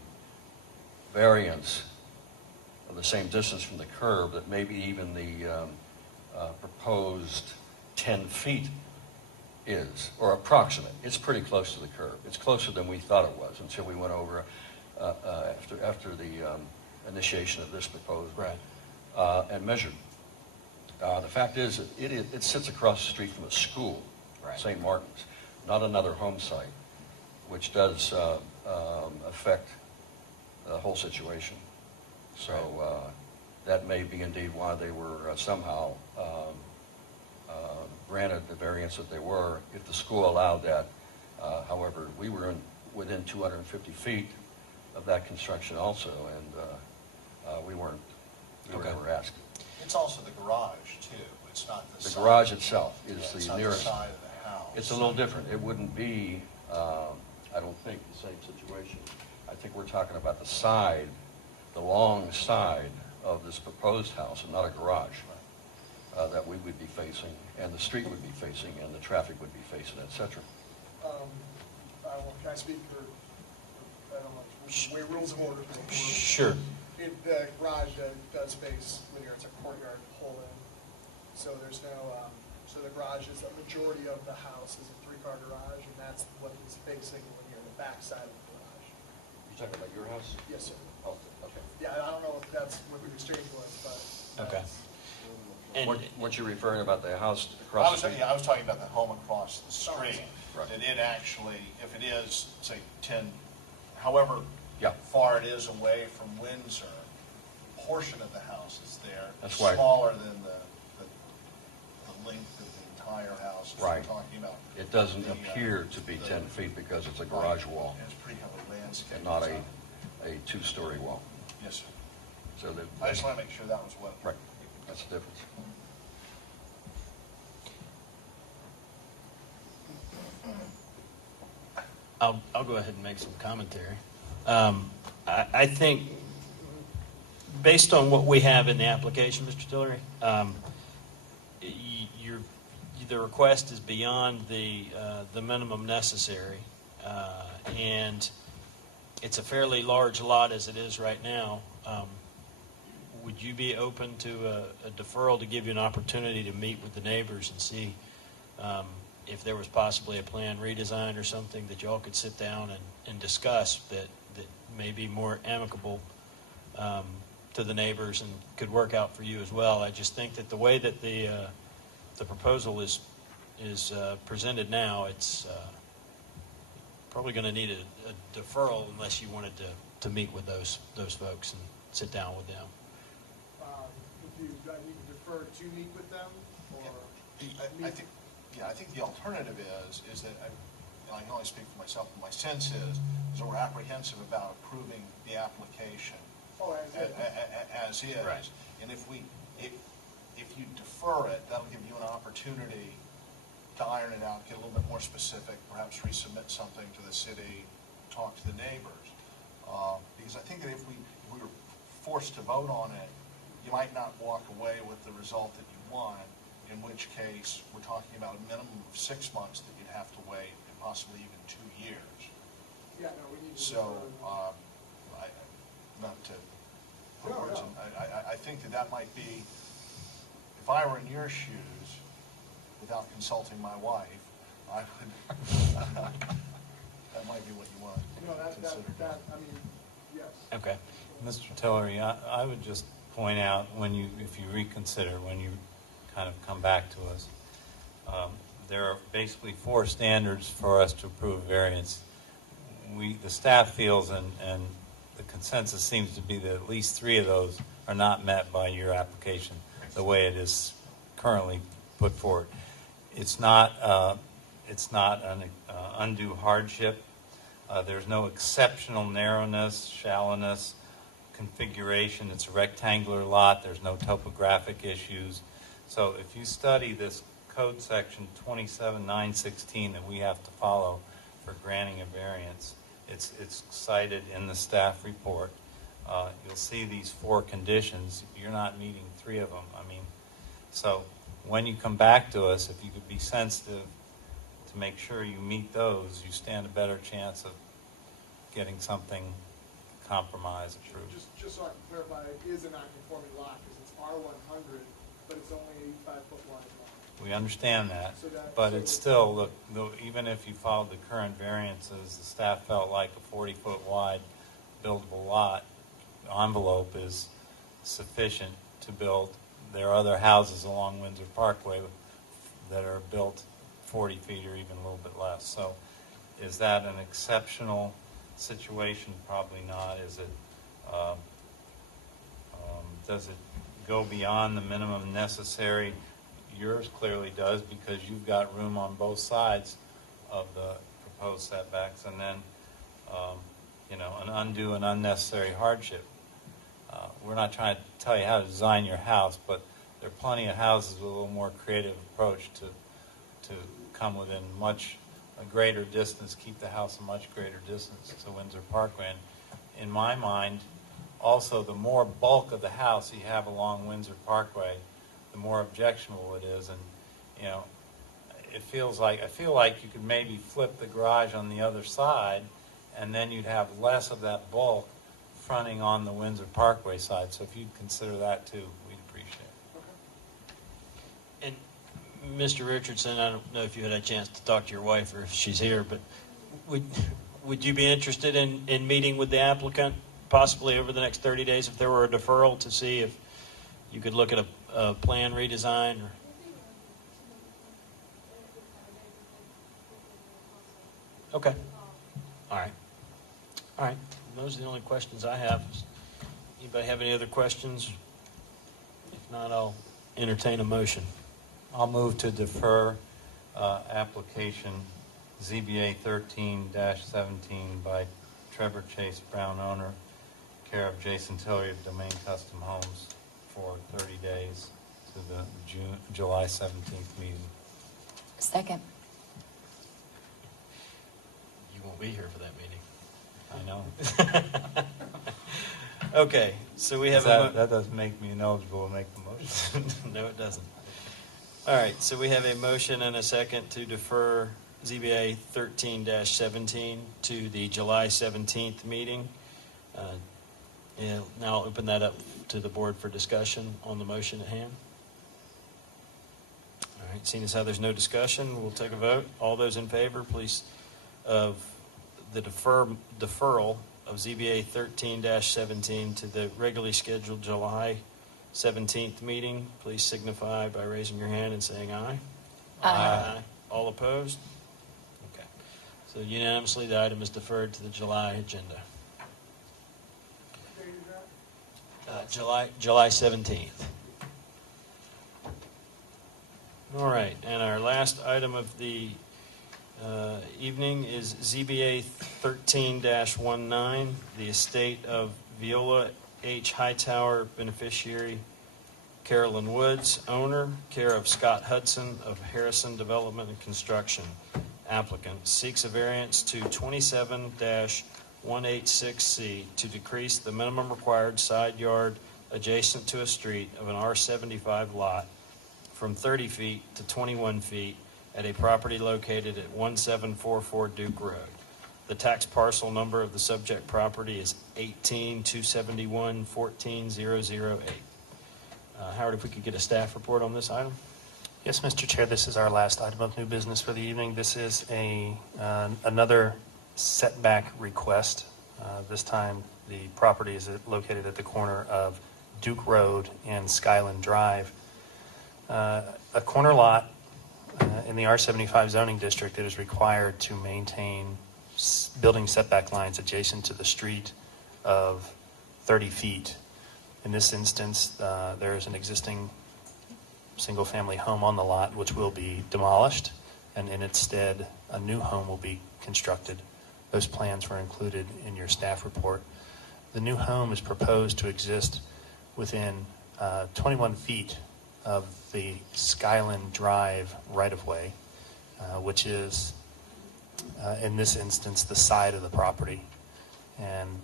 variance, or the same distance from the curb, that maybe even the proposed 10 feet is, or approximate. It's pretty close to the curb. It's closer than we thought it was until we went over after the initiation of this proposed Right. and measured. The fact is, it sits across the street from a school, Right. St. Martin's, not another home site, which does affect the whole situation. So that may be indeed why they were somehow granted the variance that they were, if the school allowed that. However, we were within 250 feet of that construction also, and we were Okay. never asked. It's also the garage, too. It's not the The side. garage itself is Yeah, it's the not nearest. side of the house. It's a little different. It wouldn't be, I don't think, the same situation. I think we're talking about the side, the long side of this proposed house, and not a garage, that we would be facing, and the street would be facing, and the traffic would be facing, et cetera. Can I speak for, I don't know, way rules of order? Sure. The garage does face Lanier, it's a courtyard pull-in, so there's no, so the garage is, a majority of the house is a three-car garage, and that's what is facing Lanier, the back side of the garage. You talking about your house? Yes, sir. Oh, okay. Yeah, I don't know if that's what the exchange was, but. Okay. And What you're referring about the house I across was, the street? yeah, I was talking about the home across the street. Right. That it actually, if it is, say, 10, however Yeah. far it is away from Windsor, a portion of the house is there. That's why- Smaller than the length of the entire house. as we're Right. Talking about. It doesn't The, appear to be 10 feet because it's a garage wall, And it's pretty heavily landscaped. and not so- a two-story wall. Yes, sir. So that, I just want to make sure that was what. right, that's the difference. I'll go ahead and make some commentary. I think, based on what we have in the application, Mr. Tillery, the request is beyond the minimum necessary, and it's a fairly large lot as it is right now. Would you be open to a deferral to give you an opportunity to meet with the neighbors and see if there was possibly a plan redesign or something that y'all could sit down and discuss that may be more amicable to the neighbors and could work out for you as well? I just think that the way that the proposal is presented now, it's probably going to need a deferral unless you wanted to meet with those folks and sit down with them. Do I need to defer to meet with them, or? I think the alternative is that, I can only speak for myself, but my sense is that we're apprehensive about approving the application as is. Right. And if you defer it, that'll give you an opportunity to iron it out, get a little bit more specific, perhaps resubmit something to the city, talk to the neighbors. Because I think that if we were forced to vote on it, you might not walk away with the result that you want, in which case we're talking about a minimum of 6 months that you'd have to wait, and possibly even 2 years. Yeah, no, we need to. So, not to put words in, I think that might be, if I were in your shoes, without consulting my wife, I would, that might be what you want to consider. I mean, yes. Okay. Mr. Tillery, I would just point out if you reconsider, when you kind of come back to us, there are basically 4 standards for us to approve variance. The staff feels, and the consensus seems to be that at least 3 of those are not met by your application, the way it is currently put forward. It's not an undue hardship. There's no exceptional narrowness, shallowness, configuration. It's a rectangular lot. There's no topographic issues. So if you study this code section 27916 that we have to follow for granting a variance, it's cited in the staff report. You'll see these 4 conditions. You're not meeting 3 of them. I mean, so when you come back to us, if you could be sensitive to make sure you meet those, you stand a better chance of getting something compromise approved. Just so I can clarify, it is a non-conforming lot because it's R100, but it's only 85-foot wide lot. We understand that, So but it's still, even if you followed the current variances, the staff felt like a 40-foot wide buildable lot envelope is sufficient to build. There are other houses along Windsor Parkway that are built 40 feet or even a little bit less. So is that an exceptional situation? Probably not. Is it, does it go beyond the minimum necessary? Yours clearly does, because you've got room on both sides of the proposed setbacks, and then, an undue and unnecessary hardship. We're not trying to tell you how to design your house, but there are plenty of houses with a little more creative approach to come within a greater distance, keep the house a much greater distance to Windsor Parkway. And in my mind, also, the more bulk of the house you have along Windsor Parkway, the more objectionable it is. And, I feel like you could maybe flip the garage on the other side, and then you'd have less of that bulk fronting on the Windsor Parkway side. So if you'd consider that too, we'd appreciate it. And Mr. Richardson, I don't know if you had a chance to talk to your wife or if she's here, but would you be interested in meeting with the applicant possibly over the next 30 days if there were a deferral, to see if you could look at a plan redesign? Okay. All right. Those are the only questions I have. Anybody have any other questions? If not, I'll entertain a motion. I'll move to defer application ZBA 13-17 by Trevor Chase Brown, owner, care of Jason Tillery of Domain Custom Homes, for 30 days to the July 17th meeting. Second. You won't be here for that meeting. I know. Okay, so we have that doesn't make me ineligible to make the motion. No, it doesn't. All right, so we have a motion and a second to defer ZBA 13-17 to the July 17th meeting. Now I'll open that up to the board for discussion on the motion at hand. All right, seeing as how there's no discussion, we'll take a vote. All those in favor, please, of the deferral of ZBA 13-17 to the regularly scheduled July 17th meeting, please signify by raising your hand and saying aye. Aye. All opposed? Okay. So unanimously, the item is deferred to the July agenda. July 17th. All right, and our last item of the evening is ZBA 13-19, the estate of Viola H. Hightower, beneficiary Carolyn Woods, owner, care of Scott Hudson of Harrison Development and Construction. Applicant seeks a variance to 27-186C to decrease the minimum required side yard adjacent to a street of an R75 lot from 30 feet to 21 feet at a property located at 1744 Duke Road. The tax parcel number of the subject property is 18-271-14-008. Howard, if we could get a staff report on this item? Yes, Mr. Chair, this is our last item of new business for the evening. This is another setback request. This time, the property is located at the corner of Duke Road and Skyland Drive. A corner lot in the R75 zoning district that is required to maintain building setback lines adjacent to the street of 30 feet. In this instance, there is an existing single-family home on the lot which will be demolished, and in its stead, a new home will be constructed. Those plans were included in your staff report. The new home is proposed to exist within 21 feet of the Skyland Drive right-of-way, which is, in this instance, the side of the property. And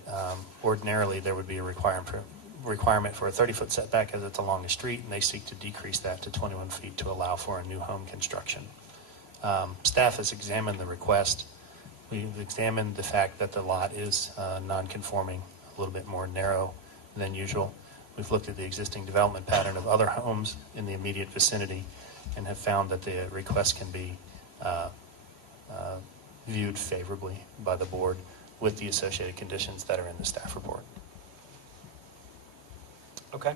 ordinarily, there would be a requirement for a 30-foot setback as it's along a street, and they seek to decrease that to 21 feet to allow for a new home construction. Staff has examined the request. We've examined the fact that the lot is non-conforming, a little bit more narrow than usual. We've looked at the existing development pattern of other homes in the immediate vicinity and have found that the request can be viewed favorably by the board with the associated conditions that are in the staff report. Okay.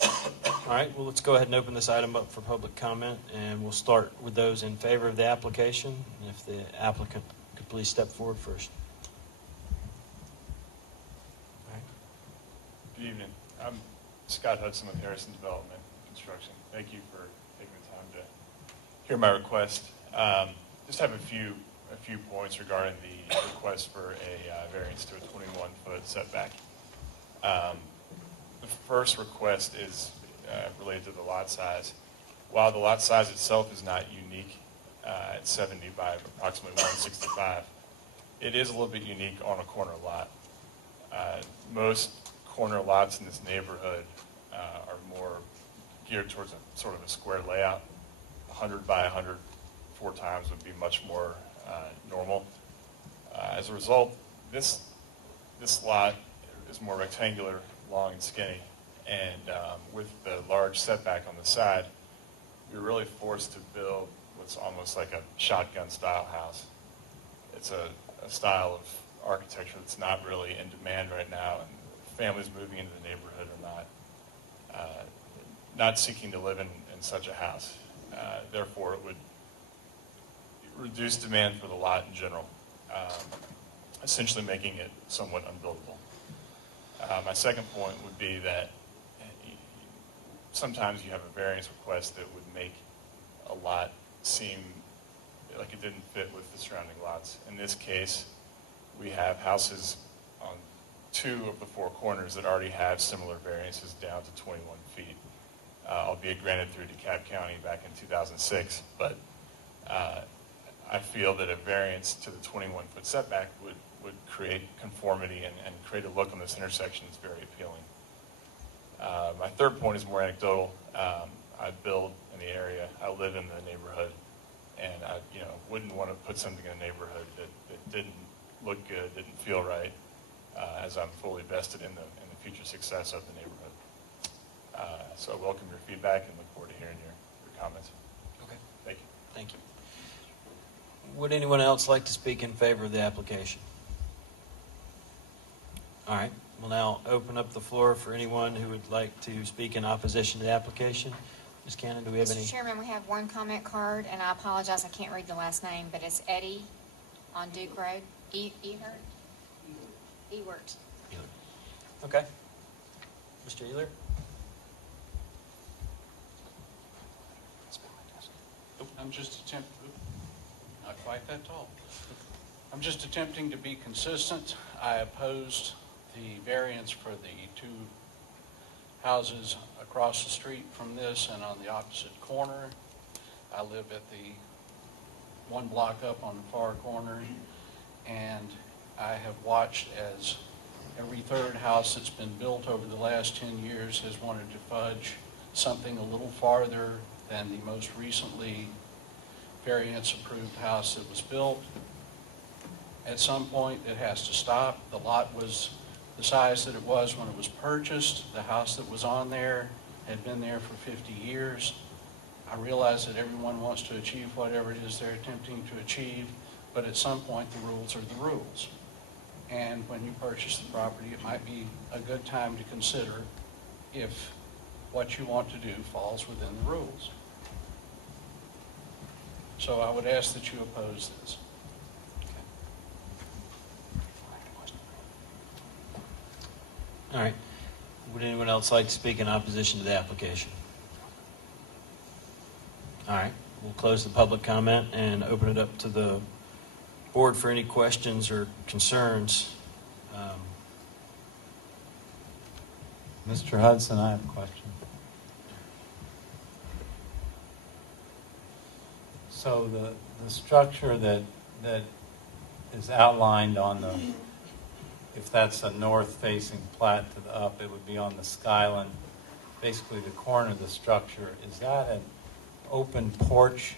All right, well, let's go ahead and open this item up for public comment, and we'll start with those in favor of the application. If the applicant could please step forward first. All right. Good evening. I'm Scott Hudson with Harrison Development and Construction. Thank you for taking the time to hear my request. Just have a few points regarding the request for a variance to a 21-foot setback. The first request is related to the lot size. While the lot size itself is not unique at 70 by approximately 165, it is a little bit unique on a corner lot. Most corner lots in this neighborhood are more geared towards a sort of a square layout. 100 by 100 4 times would be much more normal. As a result, this lot is more rectangular, long and skinny, and with the large setback on the side, you're really forced to build what's almost like a shotgun style house. It's a style of architecture that's not really in demand right now, and families moving into the neighborhood are not seeking to live in such a house. Therefore, it would reduce demand for the lot in general, essentially making it somewhat unbuildable. My second point would be that sometimes you have a variance request that would make a lot seem like it didn't fit with the surrounding lots. In this case, we have houses on 2 of the 4 corners that already have similar variances down to 21 feet, albeit granted through DeKalb County back in 2006. But I feel that a variance to the 21-foot setback would create conformity and create a look on this intersection that's very appealing. My third point is more anecdotal. I build in the area, I live in the neighborhood, and I wouldn't want to put something in a neighborhood that didn't look good, didn't feel right, as I'm fully vested in the future success of the neighborhood. So I welcome your feedback and look forward to hearing your comments. Okay. Thank you. Thank you. Would anyone else like to speak in favor of the application? All right. We'll now open up the floor for anyone who would like to speak in opposition to the application. Ms. Cannon, do we have any? Mr. Chairman, we have one comment card, and I apologize, I can't read the last name, but it's Eddie on Duke Road. Ehert? Ewert. Okay. Mr. Ehler? I'm just not quite that tall. I'm just attempting to be consistent. I opposed the variance for the 2 houses across the street from this and on the opposite corner. I live at the 1 block up on the far corner, and I have watched as every 3rd house that's been built over the last 10 years has wanted to fudge something a little farther than the most recently variance-approved house that was built. At some point, it has to stop. The lot was the size that it was when it was purchased. The house that was on there had been there for 50 years. I realize that everyone wants to achieve whatever it is they're attempting to achieve, but at some point, the rules are the rules. And when you purchase the property, it might be a good time to consider if what you want to do falls within the rules. So I would ask that you oppose this. All right. Would anyone else like to speak in opposition to the application? All right. We'll close the public comment and open it up to the board for any questions or concerns. Mr. Hudson, I have a question. So the structure that is outlined on the, if that's a north-facing plat to the up, it would be on the skyline, basically the corner of the structure. Is that an open porch?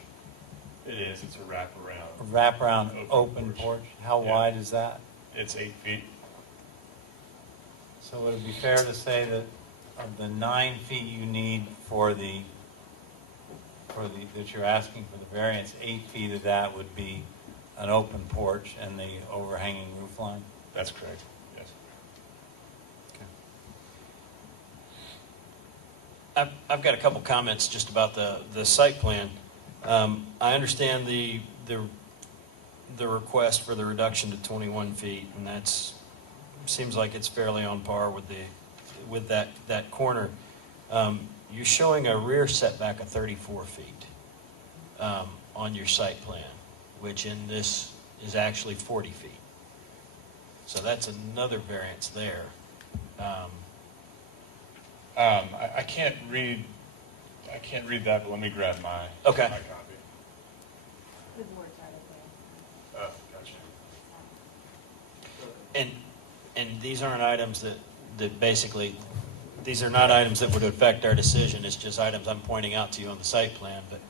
It is. It's a wraparound. A wraparound open porch? How wide is that? It's 8 feet. So would it be fair to say that of the 9 feet you need that you're asking for the variance, 8 feet of that would be an open porch and the overhanging roof line? That's correct. Yes. Okay. I've got a couple comments just about the site plan. I understand the request for the reduction to 21 feet, and that's seems like it's fairly on par with that corner. You're showing a rear setback of 34 feet on your site plan, which in this is actually 40 feet. So that's another variance there. I can't read that, but let me grab my my copy. Gotcha. And these aren't items that basically, these are not items that would affect our decision. It's just items I'm pointing out to you on the site plan. But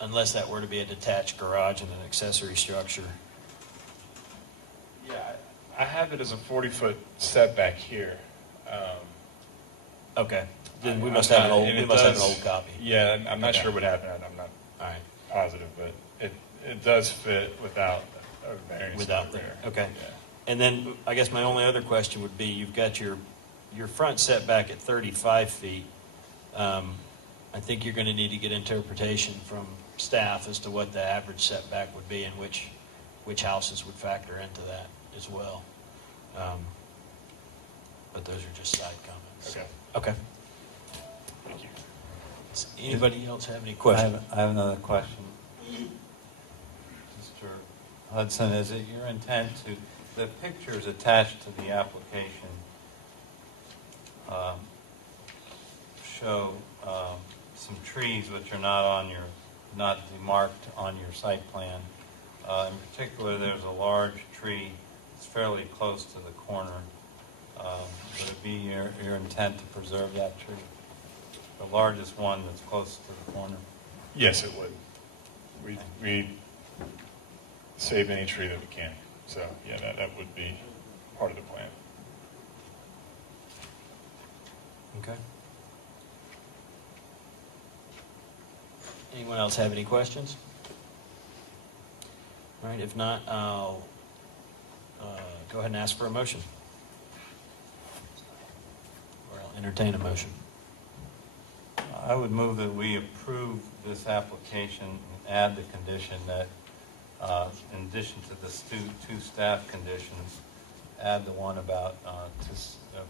unless that were to be a detached garage and an accessory structure. Yeah, I have it as a 40-foot setback here. Okay. Then we must have an old copy. Yeah, I'm not Okay. sure what happened. I'm not All right. positive, but it does fit without a variance. Without in the that. rear. Okay. Yeah. And then I guess my only other question would be, you've got your front setback at 35 feet. I think you're going to need to get interpretation from staff as to what the average setback would be and which houses would factor into that as well. But those are just side comments. Okay. Okay. Thank you. Does anybody else have any questions? I have another question. Mr. Hudson, is it your intent to, the pictures attached to the application show some trees which are not marked on your site plan. In particular, there's a large tree that's fairly close to the corner. Would it be your intent to preserve that tree? The largest one that's close to the corner? Yes, it would. We save any tree that we can. So, yeah, that would be part of the plan. Okay. Anyone else have any questions? All right, if not, I'll go ahead and ask for a motion. Or I'll entertain a motion. I would move that we approve this application and add the condition that, in addition to the two staff conditions, add the one about to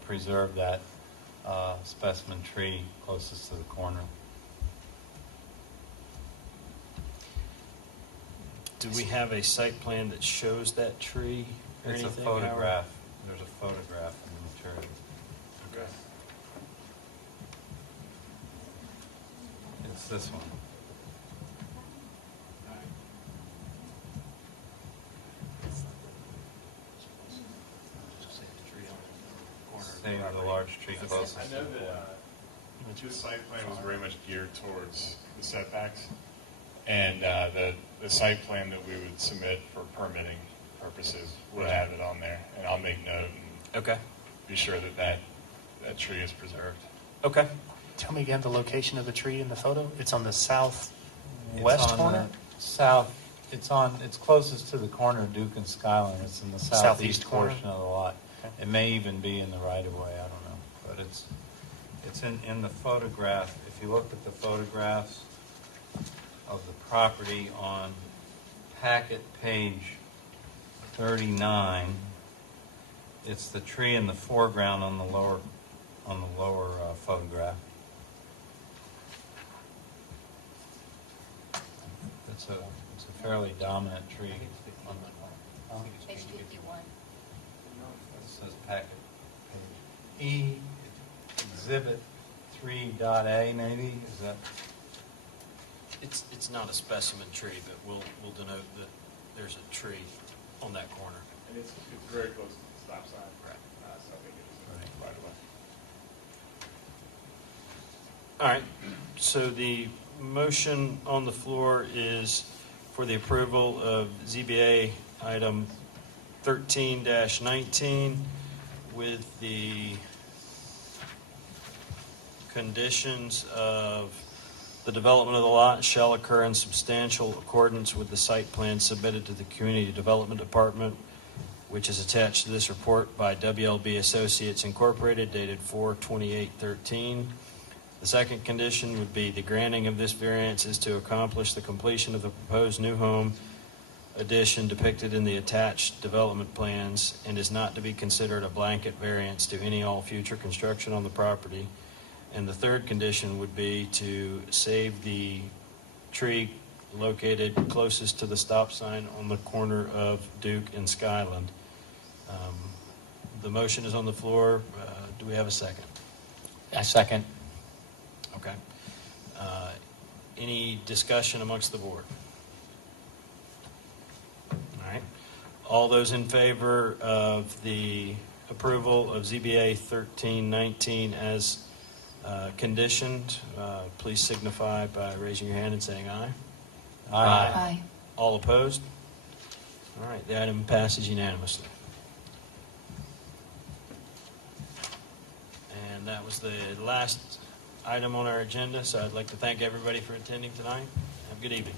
preserve that specimen tree closest to the corner. Do we have a site plan that shows that tree or It's a anything, Howard? photograph. There's a photograph in the material. Okay. It's this one. Say the large tree closest. I know that the site plan was very much geared towards the setbacks, and the site plan that we would submit for permitting purposes would have it on there, and I'll make note and Okay. be sure that that tree is preserved. Okay. Tell me again the location of the tree in the photo? It's on the It's southwest on corner? the South, it's closest to the corner of Duke and Skyline. It's in the Southeast southeast corner? portion of the lot. Okay. It may even be in the right of way, I don't know. But it's in the photograph. If you look at the photographs of the property on packet page 39, it's the tree in the foreground on the lower photograph. It's a fairly dominant tree. Page 51. It says packet page exhibit 3.A maybe, is that? It's not a specimen tree, but we'll denote that there's a tree on that corner. And it's very close to the stop sign. Right. So I think it is right away. All right, so the motion on the floor is for the approval of ZBA item 13-19 with the conditions of the development of the lot shall occur in substantial accordance with the site plan submitted to the Community Development Department, which is attached to this report by WLB Associates Incorporated, dated 4/28/13. The second condition would be the granting of this variance is to accomplish the completion of the proposed new home addition depicted in the attached development plans and is not to be considered a blanket variance to any all future construction on the property. And the third condition would be to save the tree located closest to the stop sign on the corner of Duke and Skyland. The motion is on the floor. Do we have a second? A second. Okay. Any discussion amongst the board? All right. All those in favor of the approval of ZBA 1319 as conditioned, please signify by raising your hand and saying aye. Aye. All opposed? All right, the item passes unanimously. And that was the last item on our agenda, so I'd like to thank everybody for attending tonight. Have a good evening.